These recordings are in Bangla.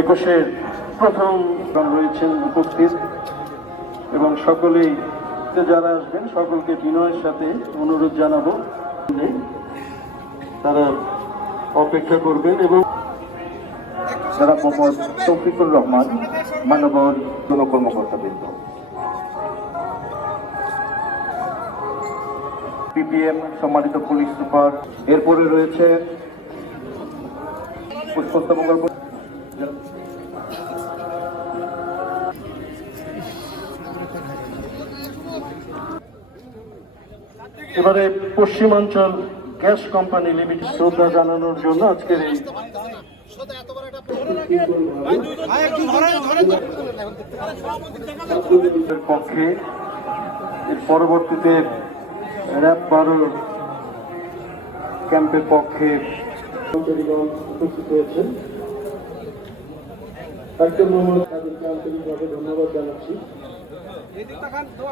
একুশের প্রথম রয়েছেন উপস্থিত এবং সকলেই যারা আসবেন সকলকে বিনয়ের সাথে অনুরোধ জানাবো তারা অপেক্ষা করবেন এবং যারা মোহাম্মদ তৌফিকুর রহমান মানবর জনকর্মকর্তাবৃন্দ, পিপিএম সম্মানিত পুলিশ সুপার, এরপরে রয়েছে পুষ্পস্তবঙ্গল। এবারে পশ্চিমাঞ্চল গ্যাস কোম্পানি লিমিটেড শ্রদ্ধা জানানোর জন্য আজকের এই পক্ষে এর পরবর্তীতে র্যাব 12 ক্যাম্পের পক্ষে উপস্থিত হয়েছেন। ডাক্তার মোহাম্মদ কাদেরকে আন্তরিকভাবে ধন্যবাদ জানাচ্ছি।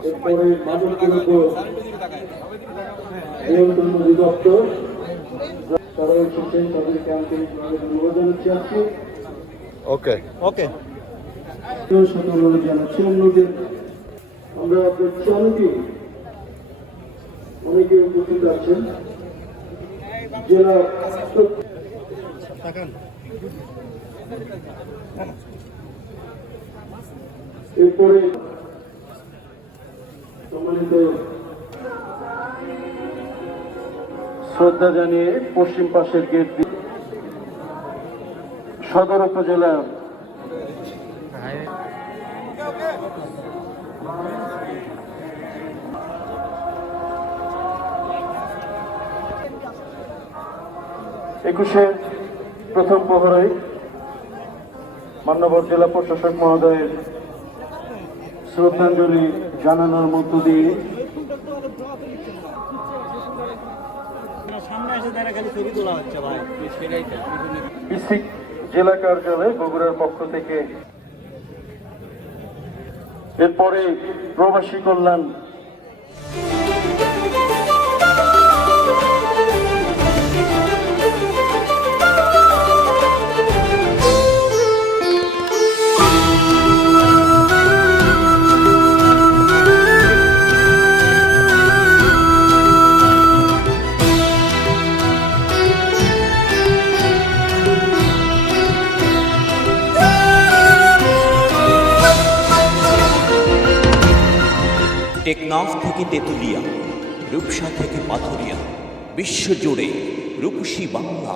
এরপরে মাদক দ্রব্য নিয়ন্ত্রণ অধিদপ্তর তারা এসেছেন, তাদেরকে আন্তরিকভাবে ধন্যবাদ জানাচ্ছি। আজকে ওকে অনুরোধ জানাচ্ছি অন্যদের। আমরা অনেকে উপস্থিত আছেন জেলা এরপরে সম্মানিত শ্রদ্ধা জানিয়ে পশ্চিম পাশের গেট সদর উপজেলা একুশে প্রথম প্রহরে মান্যবর জেলা প্রশাসক মহোদয়ের শ্রদ্ধাঞ্জলি জানানোর মধ্য দিয়ে জেলা কার্যালয় বগুড়ার পক্ষ থেকে এরপরে প্রবাসী কল্যাণ টেকনাফ থেকে তেঁতুলিয়া, রূপসা থেকে পাথুরিয়া, বিশ্বজুড়ে রূপসী বাংলা।